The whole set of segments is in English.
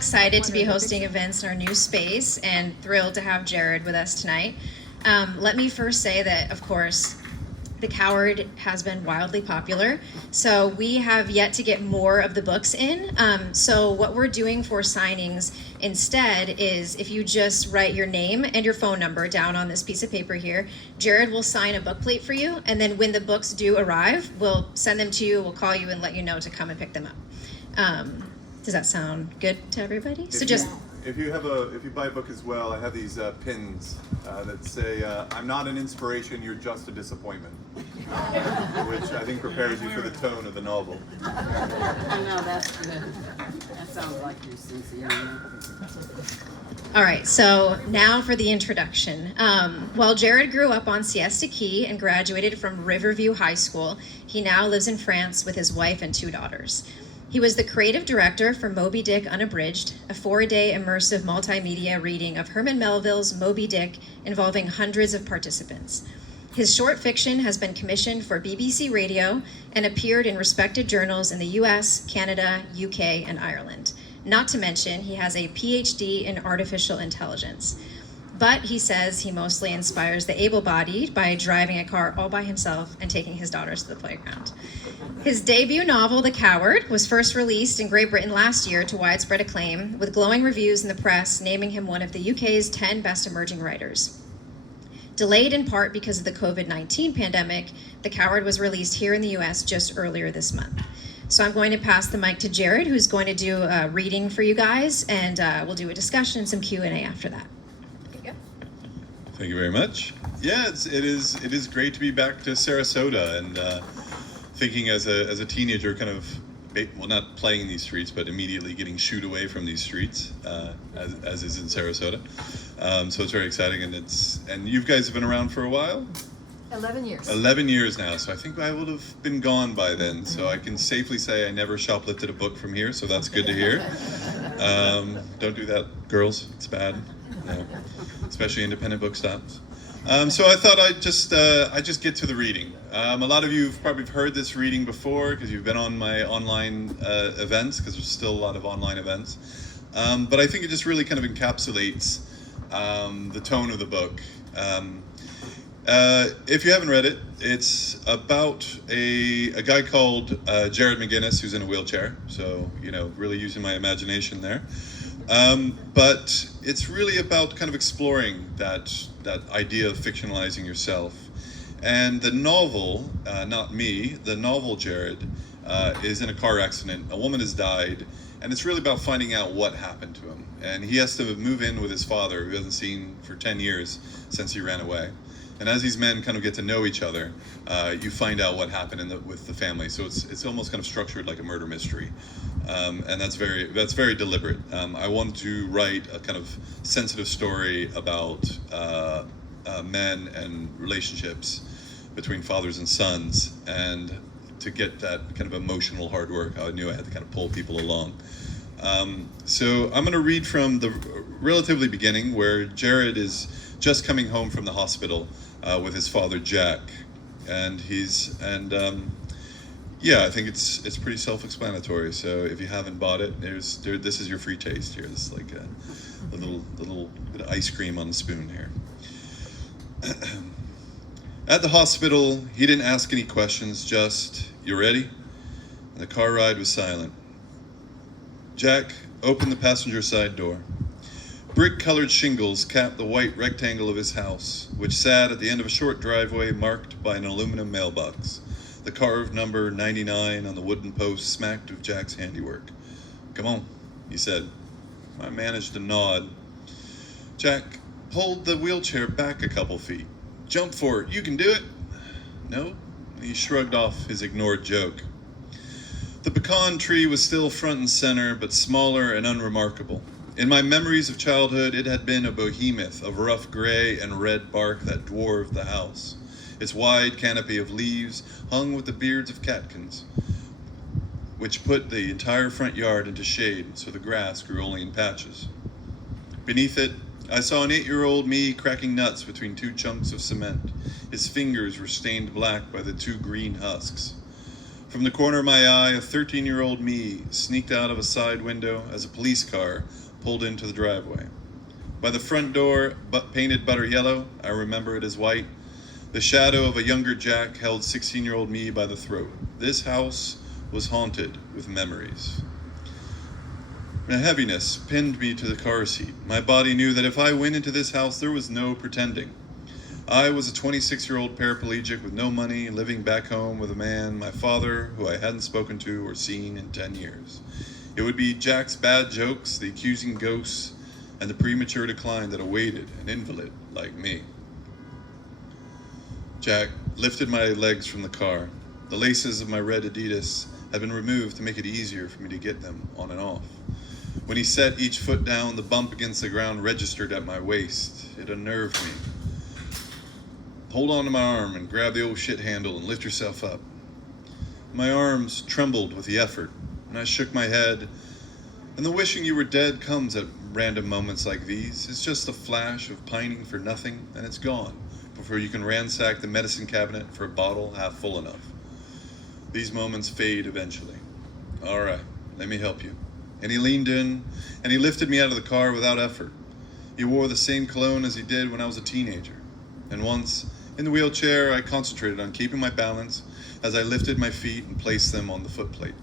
Excited to be hosting events in our new space and thrilled to have Jared with us tonight. Let me first say that, of course, The Coward has been wildly popular, so we have yet to get more of the books in. So what we're doing for signings instead is if you just write your name and your phone number down on this piece of paper here, Jared will sign a book plate for you, and then when the books do arrive, we'll send them to you, we'll call you and let you know to come and pick them up. Does that sound good to everybody? If you buy a book as well, I have these pins that say, "I'm not an inspiration, you're just a disappointment," which I think prepares you for the tone of the novel. I know, that's good. That sounds like you're sincere. All right, so now for the introduction. While Jared grew up on Siesta Key and graduated from Riverview High School, he now lives in France with his wife and 2 daughters. He was the creative director for Moby Dick Unabridged, a 4-day immersive multimedia reading of Herman Melville's Moby Dick involving hundreds of participants. His short fiction has been commissioned for BBC Radio and appeared in respected journals in the US, Canada, UK, and Ireland. Not to mention, he has a PhD in artificial intelligence. But he says he mostly inspires the able-bodied by driving a car all by himself and taking his daughters to the playground. His debut novel, The Coward, was first released in Great Britain last year to widespread acclaim, with glowing reviews in the press naming him one of the UK's 10 best emerging writers. Delayed in part because of the COVID-19 pandemic, The Coward was released here in the US just earlier this month. So I'm going to pass the mic to Jared, who's going to do a reading for you guys, and we'll do a discussion and some Q&A after that. Thank you very much. Yeah, it is great to be back to Sarasota and thinking as a teenager, kind of, well, not playing in these streets, but immediately getting shooed away from these streets, as is in Sarasota. So it's very exciting, and you guys have been around for a while. 11 years. 11 years now, so I think I would have been gone by then. So I can safely say I never shoplifted a book from here, so that's good to hear. Don't do that, girls. It's bad. No. Especially independent bookstops. So I thought I'd just get to the reading. A lot of you have probably heard this reading before because you've been on my online events, because there's still a lot of online events. But I think it just really kind of encapsulates the tone of the book. If you haven't read it, it's about a guy called Jared McGinnis who's in a wheelchair. So, really using my imagination there. But it's really about kind of exploring that idea of fictionalizing yourself. And the novel, not me, the novel Jared, is in a car accident. A woman has died, and it's really about finding out what happened to him. And he has to move in with his father, who he hasn't seen for 10 years since he ran away. And as these men kind of get to know each other, you find out what happened with the family. So it's almost kind of structured like a murder mystery, and that's very deliberate. I wanted to write a kind of sensitive story about men and relationships between fathers and sons, and to get that kind of emotional hard work, I knew I had to kind of pull people along. So I'm going to read from the relatively beginning, where Jared is just coming home from the hospital with his father Jack, and I think it's pretty self-explanatory. So if you haven't bought it, this is your free taste here. This is like a little bit of ice cream on the spoon here. At the hospital, he didn't ask any questions. Just, "You ready?" And the car ride was silent. Jack opened the passenger side door. Brick-colored shingles capped the white rectangle of his house, which sat at the end of a short driveway marked by an aluminum mailbox. The carved number 99 on the wooden post smacked of Jack's handiwork. "Come on," he said. I managed to nod. Jack pulled the wheelchair back a couple feet. "Jump for it. You can do it." "No." He shrugged off his ignored joke. The pecan tree was still front and center, but smaller and unremarkable. In my memories of childhood, it had been a behemoth of rough gray and red bark that dwarfed the house. Its wide canopy of leaves hung with the beards of catkins, which put the entire front yard into shade, so the grass grew only in patches. Beneath it, I saw an 8-year-old me cracking nuts between 2 chunks of cement. His fingers were stained black by the 2 green husks. From the corner of my eye, a 13-year-old me sneaked out of a side window as a police car pulled into the driveway. By the front door, painted butter yellow, I remember it as white, the shadow of a younger Jack held 16-year-old me by the throat. This house was haunted with memories. A heaviness pinned me to the car seat. My body knew that if I went into this house, there was no pretending. I was a 26-year-old paraplegic with no money, living back home with a man, my father, who I hadn't spoken to or seen in 10 years. It would be Jack's bad jokes, the accusing ghosts, and the premature decline that awaited an invalid like me. Jack lifted my legs from the car. The laces of my red Adidas had been removed to make it easier for me to get them on and off. When he set each foot down, the bump against the ground registered at my waist. It unnerved me. Hold on to my arm and grab the old shit handle and lift yourself up. My arms trembled with the effort, and I shook my head. And the wishing you were dead comes at random moments like these. It's just a flash of pining for nothing, and it's gone before you can ransack the medicine cabinet for a bottle half full enough. These moments fade eventually. All right, let me help you. And he leaned in, and he lifted me out of the car without effort. He wore the same cologne as he did when I was a teenager. And once, in the wheelchair, I concentrated on keeping my balance as I lifted my feet and placed them on the footplate.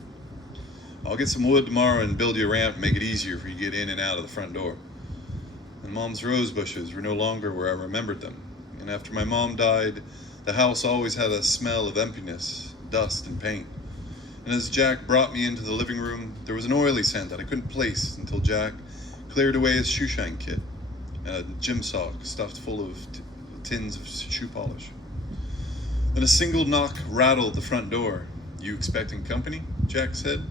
I'll get some wood tomorrow and build you a ramp and make it easier for you to get in and out of the front door. And Mom's rose bushes were no longer where I remembered them. And after my mom died, the house always had a smell of emptiness, dust, and paint. And as Jack brought me into the living room, there was an oily scent that I couldn't place until Jack cleared away his shoeshine kit and a gym sock stuffed full of tins of shoe polish. Then a single knock rattled the front door. "You expecting company?" Jack said.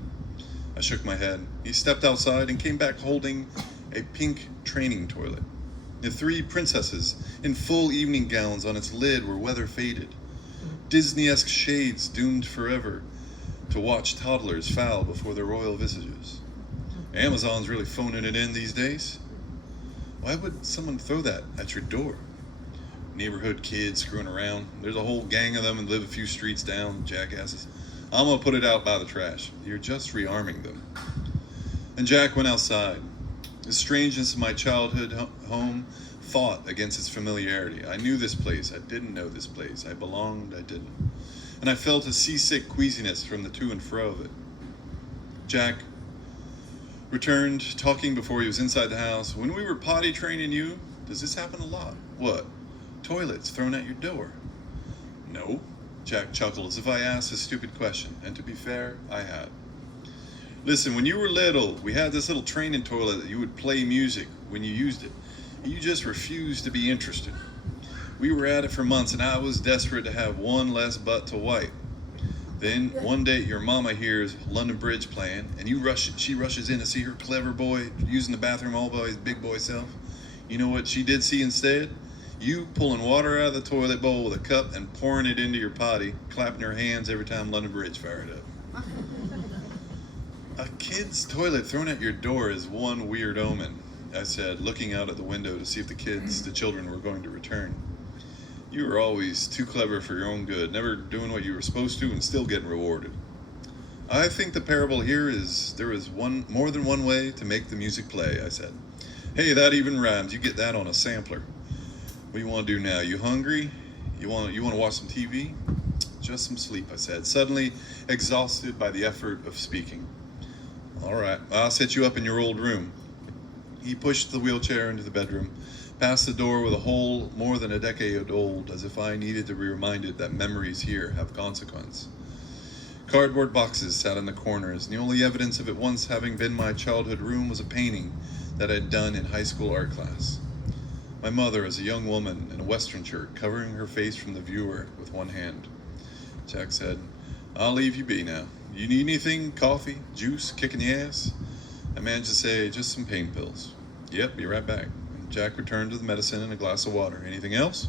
I shook my head. He stepped outside and came back holding a pink training toilet. The 3 princesses in full evening gowns on its lid were weather faded. Disney-esque shades doomed forever to watch toddlers foul before their royal visages. Amazon's really phoning it in these days. Why would someone throw that at your door? Neighborhood kids screwing around. There's a whole gang of them and live a few streets down, jackasses. I'm gonna put it out by the trash. You're just rearming them. And Jack went outside. The strangeness of my childhood home fought against its familiarity. I knew this place. I didn't know this place. I belonged. I didn't. And I felt a seasick queasiness from the to and fro of it. Jack returned, talking before he was inside the house. "When we were potty training you, does this happen a lot?" "What?" "Toilets thrown at your door." "No." Jack chuckled as if I asked a stupid question, and to be fair, I had. "Listen, when you were little, we had this little training toilet that you would play music when you used it. You just refused to be interested. We were at it for months, and I was desperate to have one less butt to wipe. Then, one day, your mama hears London Bridge playing, and she rushes in to see her clever boy using the bathroom all by his big boy self. You know what she did see instead? You pulling water out of the toilet bowl with a cup and pouring it into your potty, clapping your hands every time London Bridge fired up. A kid's toilet thrown at your door is one weird omen," I said, looking out at the window to see if the children were going to return. "You were always too clever for your own good, never doing what you were supposed to and still getting rewarded. I think the parable here is there is more than one way to make the music play," I said. "Hey, that even rhymes. You get that on a sampler. What do you want to do now? You hungry? You want to watch some TV?" "Just some sleep," I said, suddenly exhausted by the effort of speaking. "All right, I'll set you up in your old room." He pushed the wheelchair into the bedroom, past the door with a hole more than a decade old, as if I needed to be reminded that memories here have consequence. Cardboard boxes sat in the corners, and the only evidence of it once having been my childhood room was a painting that I'd done in high school art class. My mother as a young woman in a western shirt, covering her face from the viewer with one hand. Jack said, "I'll leave you be now. You need anything? Coffee? Juice? Kicking the ass?" I managed to say, "Just some pain pills." "Yep, be right back." Jack returned to the medicine and a glass of water. "Anything else?"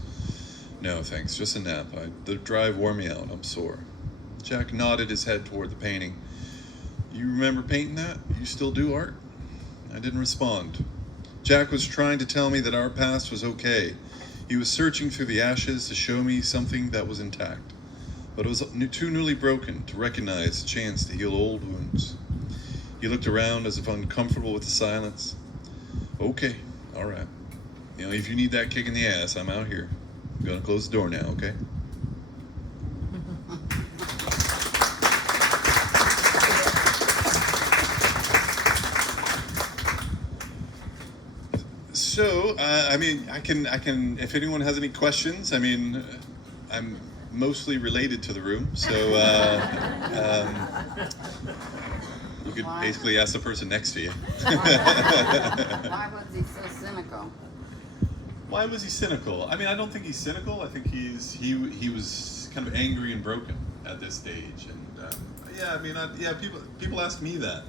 "No, thanks. Just a nap. The drive wore me out. I'm sore." Jack nodded his head toward the painting. "You remember painting that? You still do art?" I didn't respond. Jack was trying to tell me that our past was okay. He was searching through the ashes to show me something that was intact. but it was too newly broken to recognize a chance to heal old wounds. He looked around as if uncomfortable with the silence. Okay, all right. If you need that kick in the ass, I'm out here. I'm gonna close the door now, okay? So, I can. If anyone has any questions, I'm mostly related to the room, so you could basically ask the person next to you. Why was he so cynical? Why was he cynical? I don't think he's cynical. I think he was kind of angry and broken at this stage, and people ask me that.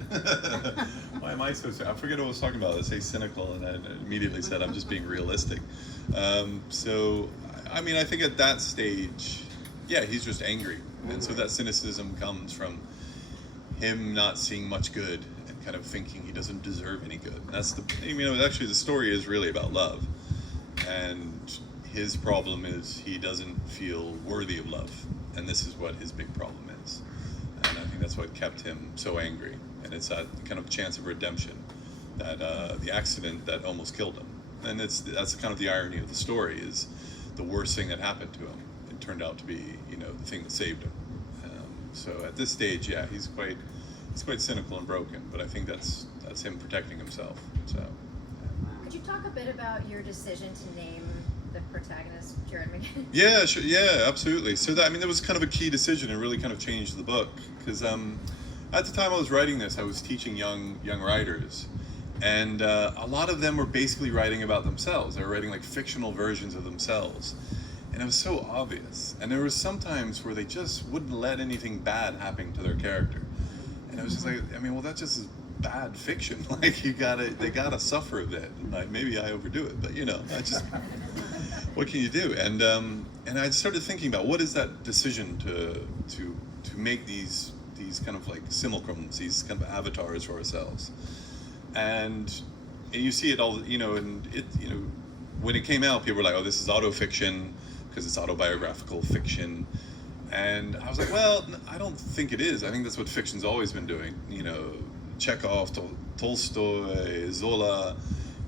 Why am I so cynical? I forget what I was talking about. I say cynical, and I immediately said I'm just being realistic. I think at that stage, he's just angry, and so that cynicism comes from him not seeing much good and kind of thinking he doesn't deserve any good. That's actually the story is really about love, and his problem is he doesn't feel worthy of love, and this is what his big problem is. And I think that's what kept him so angry. And it's that kind of chance of redemption, that the accident that almost killed him. And that's kind of the irony of the story, is the worst thing that happened to him, it turned out to be the thing that saved him. So at this stage, he's quite cynical and broken. But I think that's him protecting himself. So. Could you talk a bit about your decision to name the protagonist Jared McGinnis? Yeah, sure. Yeah, absolutely. So that was kind of a key decision and really kind of changed the book, because at the time I was writing this, I was teaching young writers, and a lot of them were basically writing about themselves. They were writing like fictional versions of themselves, and it was so obvious. And there was some times where they just wouldn't let anything bad happen to their character, and I was just like, that's just bad fiction. Like they gotta suffer a bit. Like maybe I overdo it, but I just. What can you do? And I started thinking about what is that decision to make these kind of like simulacrums, these kind of avatars for ourselves, and you see it all, and it, when it came out, people were like, oh, this is autofiction because it's autobiographical fiction, and I was like, well, I don't think it is. I think that's what fiction's always been doing. Chekhov, Tolstoy, Zola.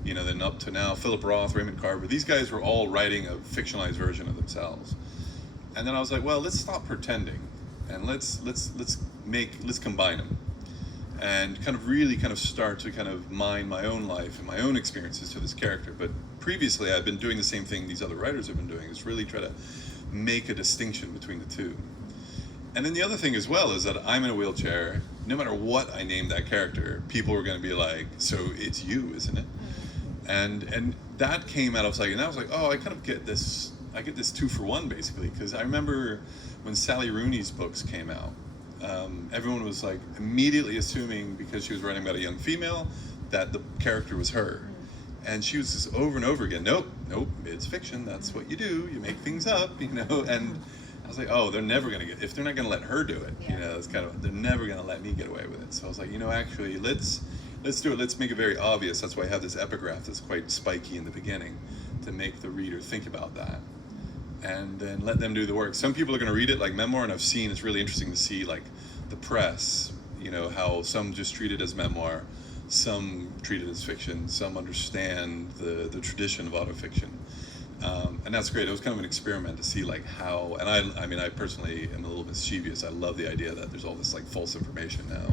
Then up to now, Philip Roth, Raymond Carver, these guys were all writing a fictionalized version of themselves. And then I was like, well, let's stop pretending, and let's combine them, and kind of really kind of start to kind of mine my own life and my own experiences to this character. But previously, I've been doing the same thing these other writers have been doing, is really try to make a distinction between the two. And then the other thing as well is that I'm in a wheelchair. No matter what I name that character, people are going to be like, so it's you, isn't it? And that came out, I was like, oh, I kind of get this, I get this 2-for-1 basically, because I remember when Sally Rooney's books came out, everyone was like immediately assuming, because she was writing about a young female, that the character was her. And she was just over and over again, nope, it's fiction, that's what you do, you make things up, and I was like, oh, they're never gonna if they're not gonna let her do it, it's kind of, they're never gonna let me get away with it. So I was like, actually, let's do it. Let's make it very obvious. That's why I have this epigraph that's quite spiky in the beginning, to make the reader think about that, and then let them do the work. Some people are going to read it like memoir, and I've seen, it's really interesting to see like the press, how some just treat it as memoir, some treat it as fiction, some understand the tradition of autofiction. And that's great. It was kind of an experiment to see like how, and I personally am a little mischievous. I love the idea that there's all this like false information now,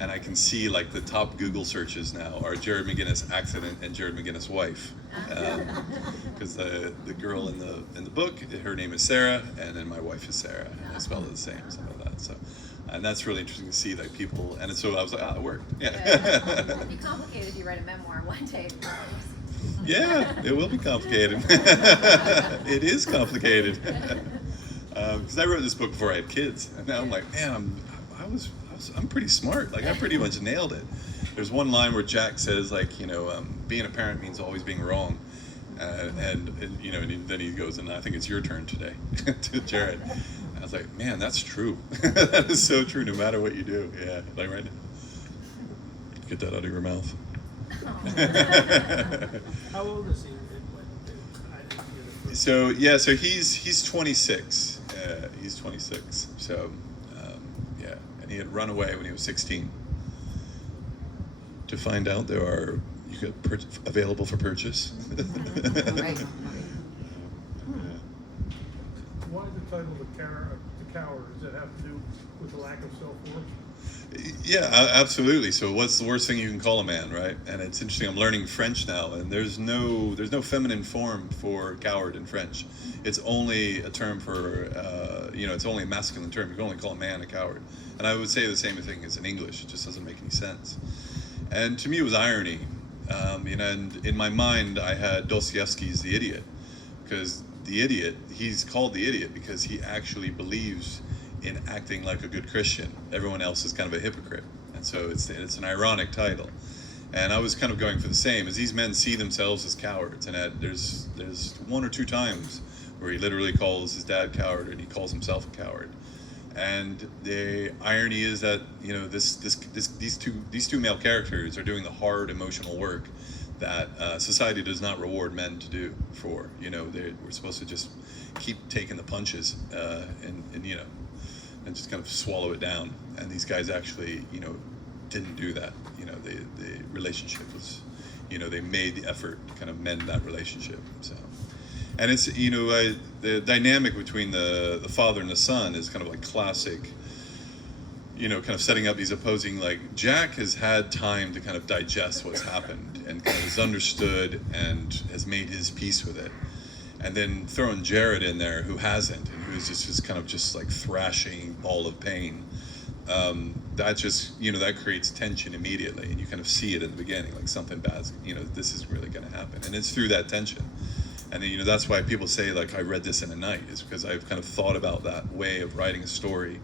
and I can see like the top Google searches now are Jared McGinnis accident and Jared McGinnis wife, because the girl in the book, her name is Sarah, and then my wife is Sarah, and I spell it the same, something like that. So, and that's really interesting to see like people, and so I was like, it worked. Yeah. It'd be complicated if you write a memoir one day. Yeah, it will be complicated. It is complicated. Because I wrote this book before I had kids, and now I'm like, man, I'm pretty smart. Like I pretty much nailed it. There's one line where Jack says, like, being a parent means always being wrong, and then he goes, and I think it's your turn today, to Jared. I was like, man, that's true. That is so true. No matter what you do, yeah, like right now. Get that out of your mouth. How old is he? So he's 26, Yeah, he's 26. So, yeah, and he had run away when he was 16. To find out you get available for purchase. Right. Why the title The Coward? Does that have to do with the lack of self-worth? Yeah, absolutely. So what's the worst thing you can call a man, right? And it's interesting, I'm learning French now, and there's no feminine form for coward in French. It's only a term for, it's only a masculine term. You can only call a man a coward. And I would say the same thing as in English. It just doesn't make any sense. And to me, it was irony. And in my mind, I had Dostoevsky's The Idiot, because the idiot, he's called the idiot because he actually believes in acting like a good Christian. Everyone else is kind of a hypocrite. And so it's an ironic title. And I was kind of going for the same, as these men see themselves as cowards. And there's one or two times where he literally calls his dad coward and he calls himself a coward. And the irony is that, these two male characters are doing the hard emotional work that society does not reward men to do for. We're supposed to just keep taking the punches and just kind of swallow it down. And these guys actually, didn't do that. The relationship was, they made the effort to kind of mend that relationship. So, and it's, the dynamic between the father and the son is kind of like classic, kind of setting up these opposing, like Jack has had time to kind of digest what's happened and kind of has understood and has made his peace with it. And then throwing Jared in there who hasn't, and who's just kind of just like thrashing ball of pain. That just, that creates tension immediately, and you kind of see it in the beginning, like something bad's, this is really going to happen. And it's through that tension. And then, that's why people say, like, I read this in a night, is because I've kind of thought about that way of writing a story,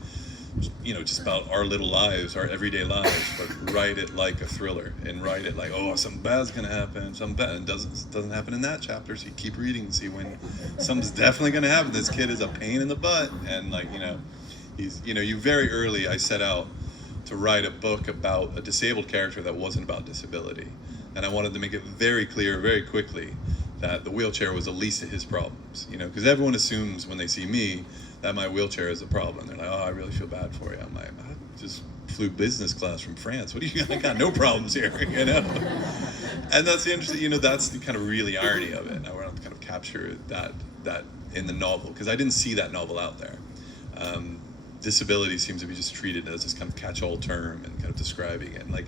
just about our little lives, our everyday lives, but write it like a thriller, and write it like, oh, something bad's gonna happen, something bad, and doesn't happen in that chapter, so you keep reading and see when something's definitely gonna happen. This kid is a pain in the butt, and he's, you very early, I set out to write a book about a disabled character that wasn't about disability, and I wanted to make it very clear, very quickly, that the wheelchair was the least of his problems, because everyone assumes when they see me that my wheelchair is a problem. They're like, oh, I really feel bad for you. I'm like, I just flew business class from France. What do you got? I got no problems here, And that's the interesting, that's the kind of really irony of it. I want to kind of capture that in the novel, because I didn't see that novel out there. Disability seems to be just treated as this kind of catch-all term and kind of describing it. And like,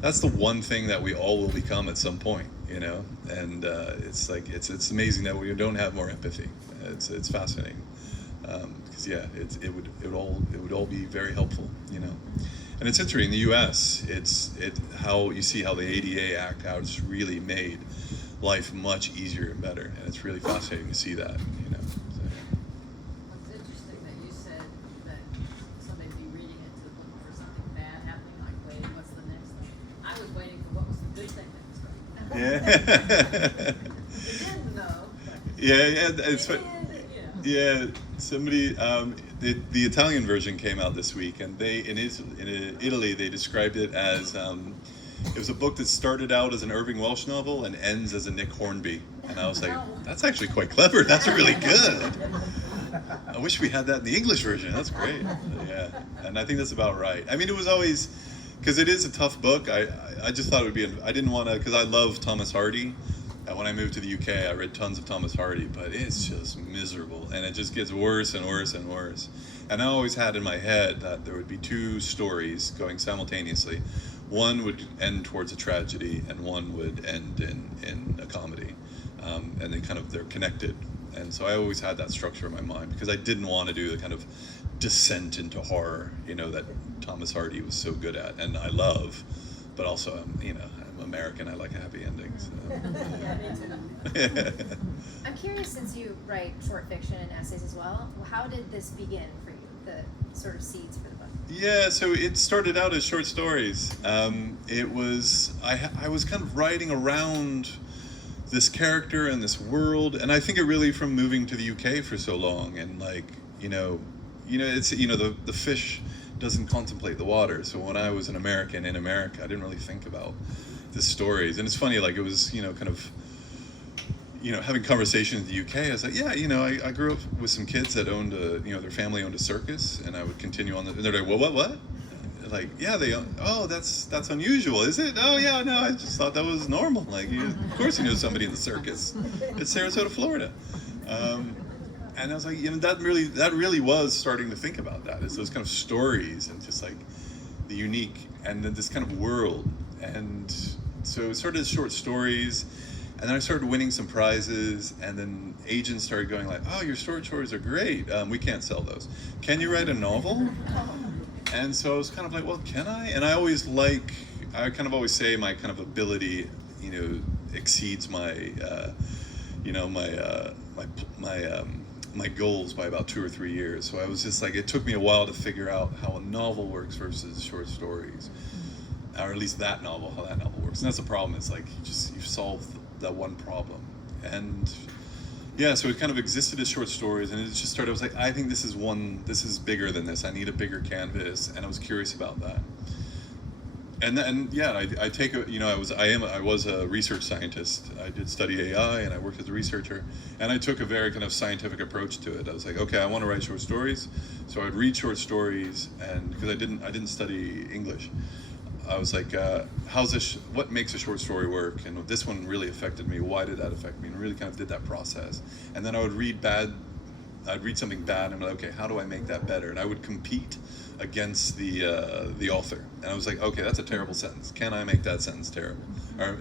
that's the one thing that we all will become at some point, And it's like it's amazing that we don't have more empathy. It's fascinating, because it would all be very helpful, And it's interesting in the U.S. How you see how the ADA Act has really made life much easier and better, and it's really fascinating to see that, So, What's interesting that you said that somebody be reading it to look for something bad happening, like waiting, what's the next thing? I was waiting for what was the good thing that was going to happen. Yeah. You didn't know. Yeah, it's You fun. did, Yeah, somebody, the Italian version came out this week, and in Italy they described it as, it was a book that started out as an Irving Welsh novel and ends as a Nick Hornby. And I was like, that's actually quite clever. That's really good. I wish we had that in the English version. That's great. Yeah, and I think that's about right. I mean, it was always, because it is a tough book. I just thought it would be, I didn't want to, because I love Thomas Hardy. When I moved to the UK, I read tons of Thomas Hardy, but it's just miserable, and it just gets worse and worse and worse. And I always had in my head that there would be two stories going simultaneously. One would end towards a tragedy, and one would end in a comedy, and they're connected. And so I always had that structure in my mind, because I didn't want to do the kind of descent into horror, that Thomas Hardy was so good at, and I love, but also I'm American. I like happy endings. I'm curious, since you write short fiction and essays as well, how did this begin for you, the sort of seeds for the book? Yeah, so it started out as short stories. I was kind of writing around this character and this world, and I think it really from moving to the UK for so long, and it's the fish doesn't contemplate the water. So when I was an American in America, I didn't really think about the stories. And it's funny, like it was, kind of, having conversations in the UK, I was like, yeah, I grew up with some kids that owned their family owned a circus, and I would continue on and they're like, well, what? Like, yeah, that's unusual, is it? Oh yeah, no, I just thought that was normal. Like, of course you know somebody in the circus. It's Sarasota, Florida. And I was like, that really was starting to think about that. It's those kind of stories and just like the unique and then this kind of world. And so it started as short stories, and then I started winning some prizes, and then agents started going like, oh, your short stories are great. We can't sell those. Can you write a novel? And so I was kind of like, well, can I? And I kind of always say my kind of ability, exceeds my, my goals by about 2 or 3 years. So I was just like, it took me a while to figure out how a novel works versus short stories, or at least how that novel works. And that's the problem. It's like you solve that one problem. And yeah, so it kind of existed as short stories, and it just started. I was like, I think this is bigger than this. I need a bigger canvas, and I was curious about that. And yeah, I was a research scientist. I did study AI, and I worked as a researcher, and I took a very kind of scientific approach to it. I was like, okay, I want to write short stories, so I'd read short stories, and because I didn't study English, I was like, what makes a short story work? And this one really affected me. Why did that affect me? And really kind of did that process. And then I would I'd read something bad, and I'm like, okay, how do I make that better? And I would compete against the author. And I was like, okay, that's a terrible sentence. Can I make that sentence terrible or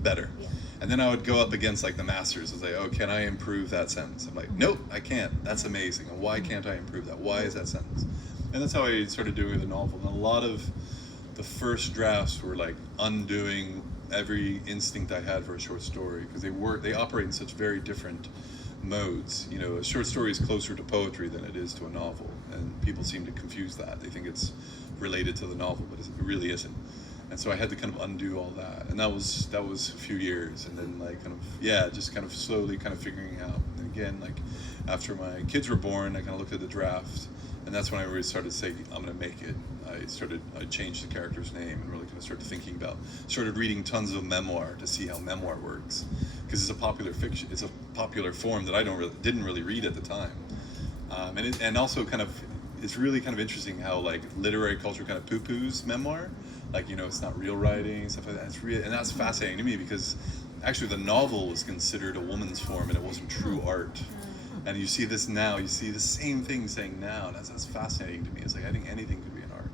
better? Yeah. And then I would go up against like the masters and say, oh, can I improve that sentence? I'm like, nope, I can't. That's amazing. And why can't I improve that? Why is that sentence? And that's how I started doing the novel. And a lot of the first drafts were like undoing every instinct I had for a short story, because they operate in such very different modes. A short story is closer to poetry than it is to a novel, and people seem to confuse that. They think it's related to the novel, but it really isn't. And so I had to kind of undo all that, and that was a few years, and then like just kind of slowly kind of figuring out. And again, like after my kids were born, I kind of looked at the draft, and that's when I really started saying, I'm going to make it. I changed the character's name and really kind of started reading tons of memoir to see how memoir works, because it's a popular fiction. It's a popular form that I didn't really read at the time, and also kind of it's really kind of interesting how like literary culture kind of poo-poos memoir, like it's not real writing, stuff like that. And that's fascinating to me, because actually the novel was considered a woman's form and it wasn't true art. And you see this now, you see the same thing saying now, and that's fascinating to me. It's like, I think anything could be an art.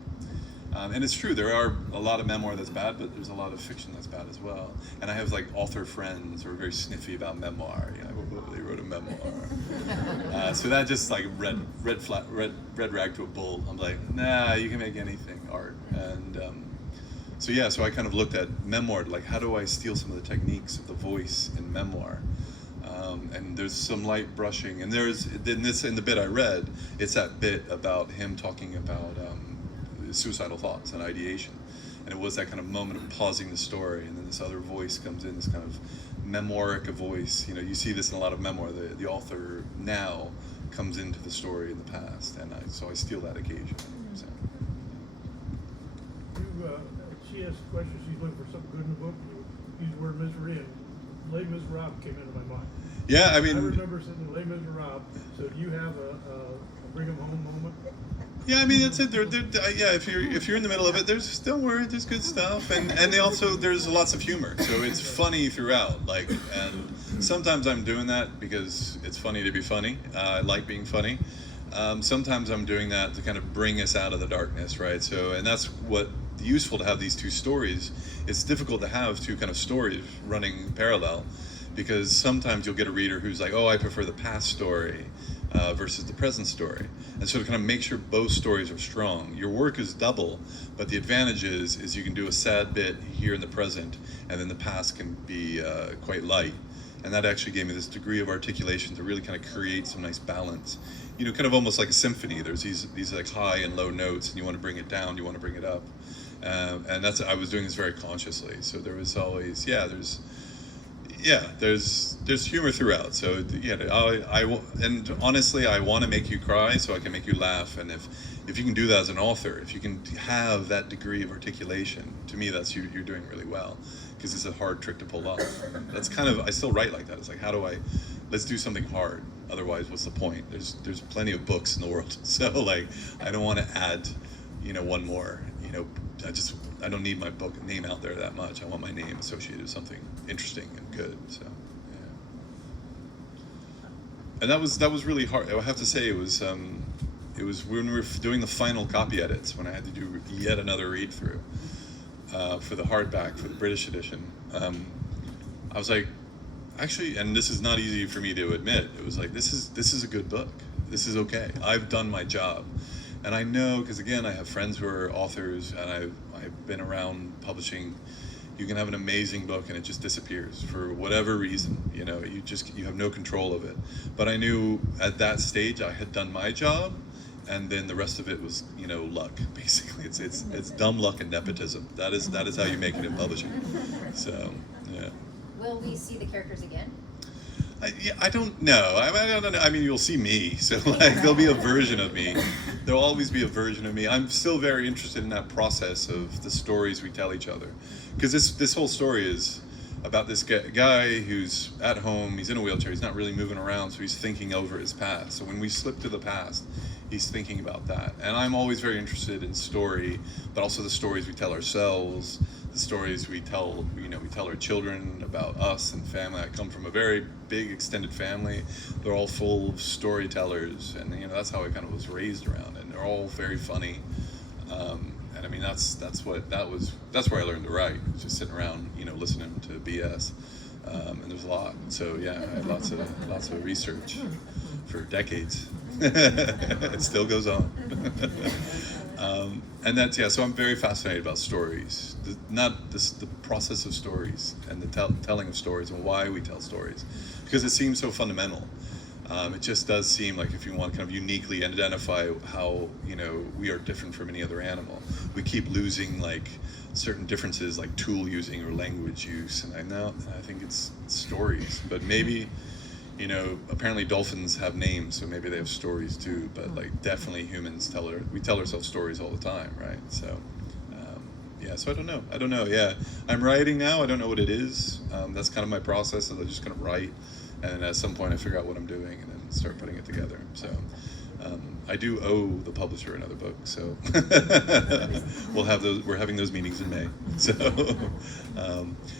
And it's true, there are a lot of memoir that's bad, but there's a lot of fiction that's bad as well. And I have like author friends who are very sniffy about memoir. They wrote a memoir. So that just like red rag to a bull. I'm like, nah, you can make anything art. And so I kind of looked at memoir, like how do I steal some of the techniques of the voice in memoir? And there's some light brushing, and in the bit I read, it's that bit about him talking about suicidal thoughts and ideation, and it was that kind of moment of pausing the story, and then this other voice comes in, this kind of memoiric voice. You see this in a lot of memoir. The author now comes into the story in the past, and so I steal that occasionally. So. She asked a question. She's looking for something good in the book. You used the word misery, and Les Miserables came into my mind. Yeah, I remember sitting in Les Miserables. So do you have a bring 'em home moment? Yeah, I mean that's it. If you're in the middle of it, don't worry, there's good stuff, and there's lots of humor, so it's funny throughout. Like, and sometimes I'm doing that because it's funny to be funny. I like being funny. Sometimes I'm doing that to kind of bring us out of the darkness, right? So, and that's what useful to have these two stories. It's difficult to have two kind of stories running parallel, because sometimes you'll get a reader who's like, oh, I prefer the past story versus the present story. And so to kind of make sure both stories are strong, your work is double, but the advantage is you can do a sad bit here in the present, and then the past can be quite light. And that actually gave me this degree of articulation to really kind of create some nice balance. Kind of almost like a symphony. There's these like high and low notes, and you want to bring it down, you want to bring it up. And I was doing this very consciously. So there was always, there's humor throughout. So and honestly, I want to make you cry so I can make you laugh. And if if you can do that as an author, if you can have that degree of articulation, to me, that's you're doing really well, because it's a hard trick to pull off. That's kind of, I still write like that. It's like, let's do something hard. Otherwise, what's the point? There's plenty of books in the world. So like, I don't want to add, one more, I don't need my book name out there that much. I want my name associated with something interesting and good. So, yeah. And that was really hard. I have to say, it was when we were doing the final copy edits, when I had to do yet another read through for the hardback, for the British edition. I was like, actually, and this is not easy for me to admit, it was like, this is a good book. This is okay. I've done my job. And I know, because again, I have friends who are authors, and I've been around publishing. You can have an amazing book and it just disappears for whatever reason. You have no control of it. But I knew at that stage I had done my job, and then the rest of it was, luck. Basically, it's dumb luck and nepotism. That is how you make it in publishing. So, yeah. Will we see the characters again? I don't know. I don't know. I mean, you'll see me. So like, there'll be a version of me. There'll always be a version of me. I'm still very interested in that process of the stories we tell each other, because this whole story is about this guy who's at home. He's in a wheelchair. He's not really moving around, so he's thinking over his past. So when we slip to the past, he's thinking about that. And I'm always very interested in story, but also the stories we tell ourselves, the stories we tell, we tell our children about us and family. I come from a very big extended family. They're all full of storytellers, and that's how I kind of was raised around, and they're all very funny. And I mean, that's where I learned to write, just sitting around, listening to BS. And there's a lot. So yeah, I had lots of research for decades. It still goes on. And that's, so I'm very fascinated about stories, the process of stories and the telling of stories and why we tell stories, because it seems so fundamental. It just does seem like, if you want to kind of uniquely identify how, we are different from any other animal, we keep losing like certain differences, like tool using or language use. And I think it's stories, but maybe, apparently dolphins have names, so maybe they have stories too, but like definitely humans we tell ourselves stories all the time, right? So, so I don't know, yeah. I'm writing now, I don't know what it is. That's kind of my process, is I just kind of write, and at some point I figure out what I'm doing and then start putting it together. So, I do owe the publisher another book, so we're having those meetings in May. So,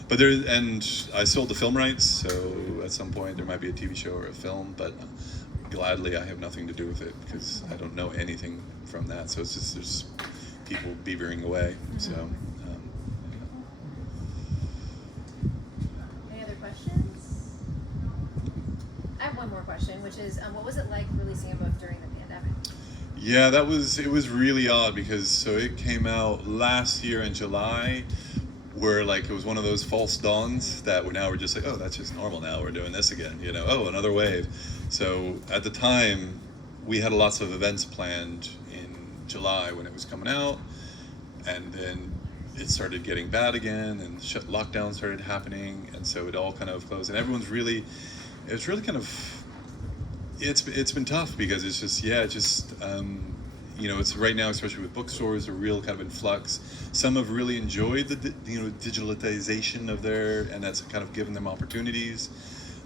but I sold the film rights, so at some point there might be a TV show or a film, but gladly I have nothing to do with it, because I don't know anything from that. So it's just, there's people beavering away. So. Any other questions? I have one more question, which is, what was it like releasing a book during the pandemic? Yeah, it was really odd, because it came out last year in July, where like it was one of those false dawns that we're just like, oh, that's just normal now, we're doing this again, oh, another wave. So at the time, we had lots of events planned in July when it was coming out, and then it started getting bad again, and lockdowns started happening, and so it all kind of closed, and it's really kind of, it's been tough, because it's just, it's right now, especially with bookstores, a real kind of influx. Some have really enjoyed the digitalization of and that's kind of given them opportunities.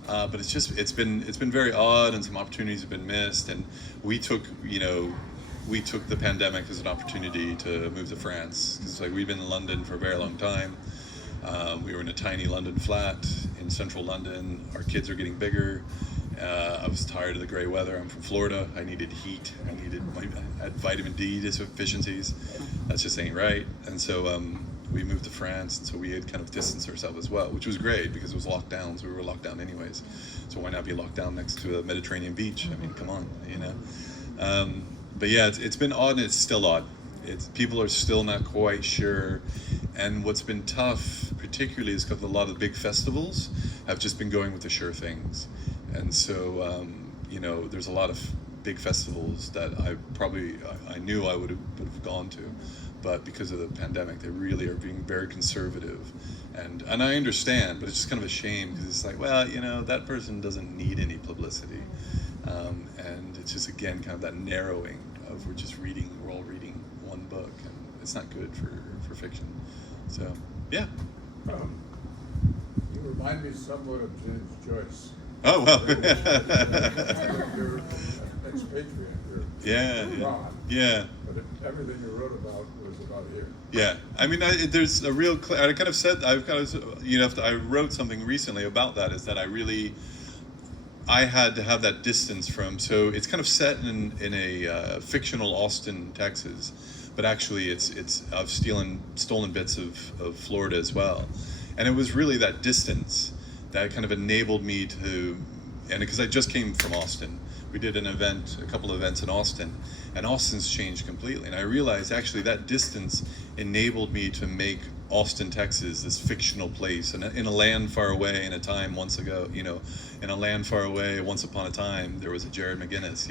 But it's been very odd, and some opportunities have been missed. And we took the pandemic as an opportunity to move to France, because like we've been in London for a very long time. We were in a tiny London flat in central London. Our kids are getting bigger. I was tired of the gray weather. I'm from Florida. I needed heat. I had vitamin D deficiencies. That just ain't right. And so we moved to France, and so we had kind of distanced ourselves as well, which was great, because it was locked down, so we were locked down anyways. So why not be locked down next to a Mediterranean beach? I mean, come on, But yeah, it's been odd, and it's still odd. People are still not quite sure. And what's been tough, particularly, is because a lot of the big festivals have just been going with the sure things. And so, there's a lot of big festivals that I knew I would have gone to, but because of the pandemic, they really are being very conservative. And I understand, but it's just kind of a shame, because it's like, well, that person doesn't need any publicity. And it's just, again, kind of that narrowing of we're all reading one book, and it's not good for fiction. So yeah. You remind me somewhat of James Joyce. Oh well. You're an expatriate. Yeah. Abroad, Yeah. but everything you wrote about was about here. Yeah, I mean, there's a real. I kind of said I wrote something recently about that. Is that I had to have that distance from. So it's kind of set in a fictional Austin, Texas, but actually it's I've stolen bits of Florida as well, and it was really that distance that kind of enabled me to, and because I just came from Austin. We did a couple of events in Austin, and Austin's changed completely. And I realized actually that distance enabled me to make Austin, Texas, this fictional place, and in a land far away, in a time once ago, in a land far away, once upon a time, there was a Jared McGinnis,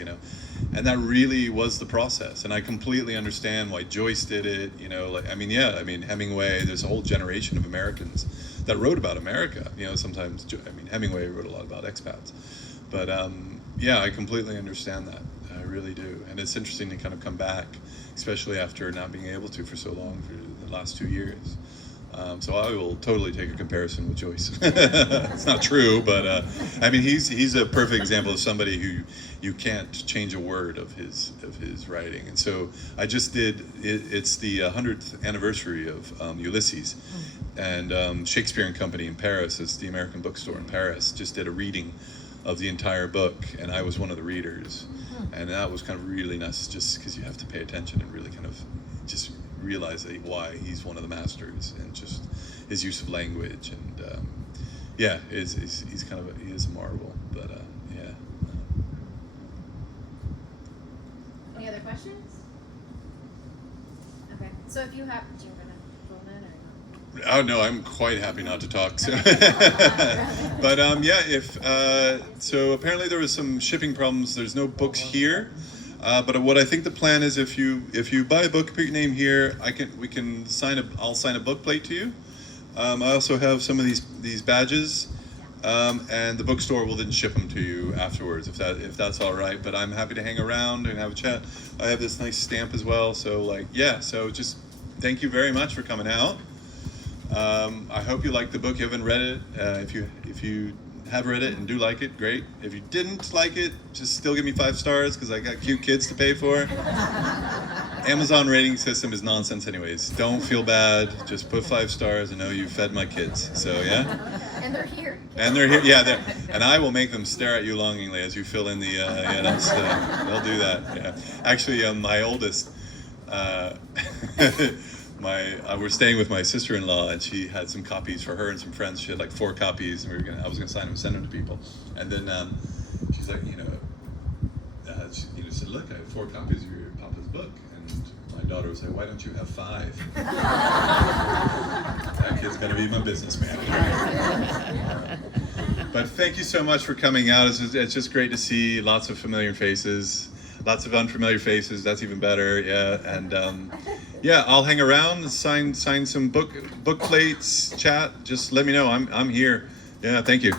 and that really was the process. And I completely understand why Joyce did it, Hemingway. There's a whole generation of Americans that wrote about America. Sometimes, Hemingway wrote a lot about expats, but. Yeah, I completely understand that. I really do. And it's interesting to kind of come back, especially after not being able to for so long, for the last 2 years. So I will totally take a comparison with Joyce. It's not true, but he's a perfect example of somebody who you can't change a word of his writing. And so I just did, it's the 100th anniversary of Ulysses. And Shakespeare and Company in Paris, it's the American bookstore in Paris, just did a reading of the entire book, and I was one of the readers, and that was kind of really nice, just because you have to pay attention and really kind of just realize why he's one of the masters, and just his use of language, and he's kind of he is a marvel. But yeah. Any other questions? Okay, so if you have, do you want to roll that or not? Oh no, I'm quite happy not to talk. So. But so apparently there was some shipping problems. There's no books here, but what I think the plan is, if you buy a book, put your name here. I'll sign a book plate to you. I also have some of these badges, and the bookstore will then ship them to you afterwards, if that's all right. But I'm happy to hang around and have a chat. I have this nice stamp as well. So so just thank you very much for coming out. I hope you like the book. You haven't read it. If you have read it and do like it, great. If you didn't like it, just still give me 5 stars, because I got cute kids to pay for. Amazon rating system is nonsense anyways. Don't feel bad. Just put 5 stars and know you fed my kids. So yeah. And they're here. And they're here. Yeah. And I will make them stare at you longingly as you fill in the. They'll do that. Yeah. Actually, my oldest. We're staying with my sister-in-law, and she had some copies for her and some friends. She had like 4 copies, and I was gonna sign them and send them to people. And then she's like, she said, "Look, I have 4 copies of your Papa's book." And my daughter was like, "Why don't you have 5?" That kid's gonna be my businessman. But thank you so much for coming out. It's just great to see lots of familiar faces, lots of unfamiliar faces. That's even better. Yeah, and. I'll hang around, sign some book plates, chat. Just let me know. I'm here. Yeah, thank you.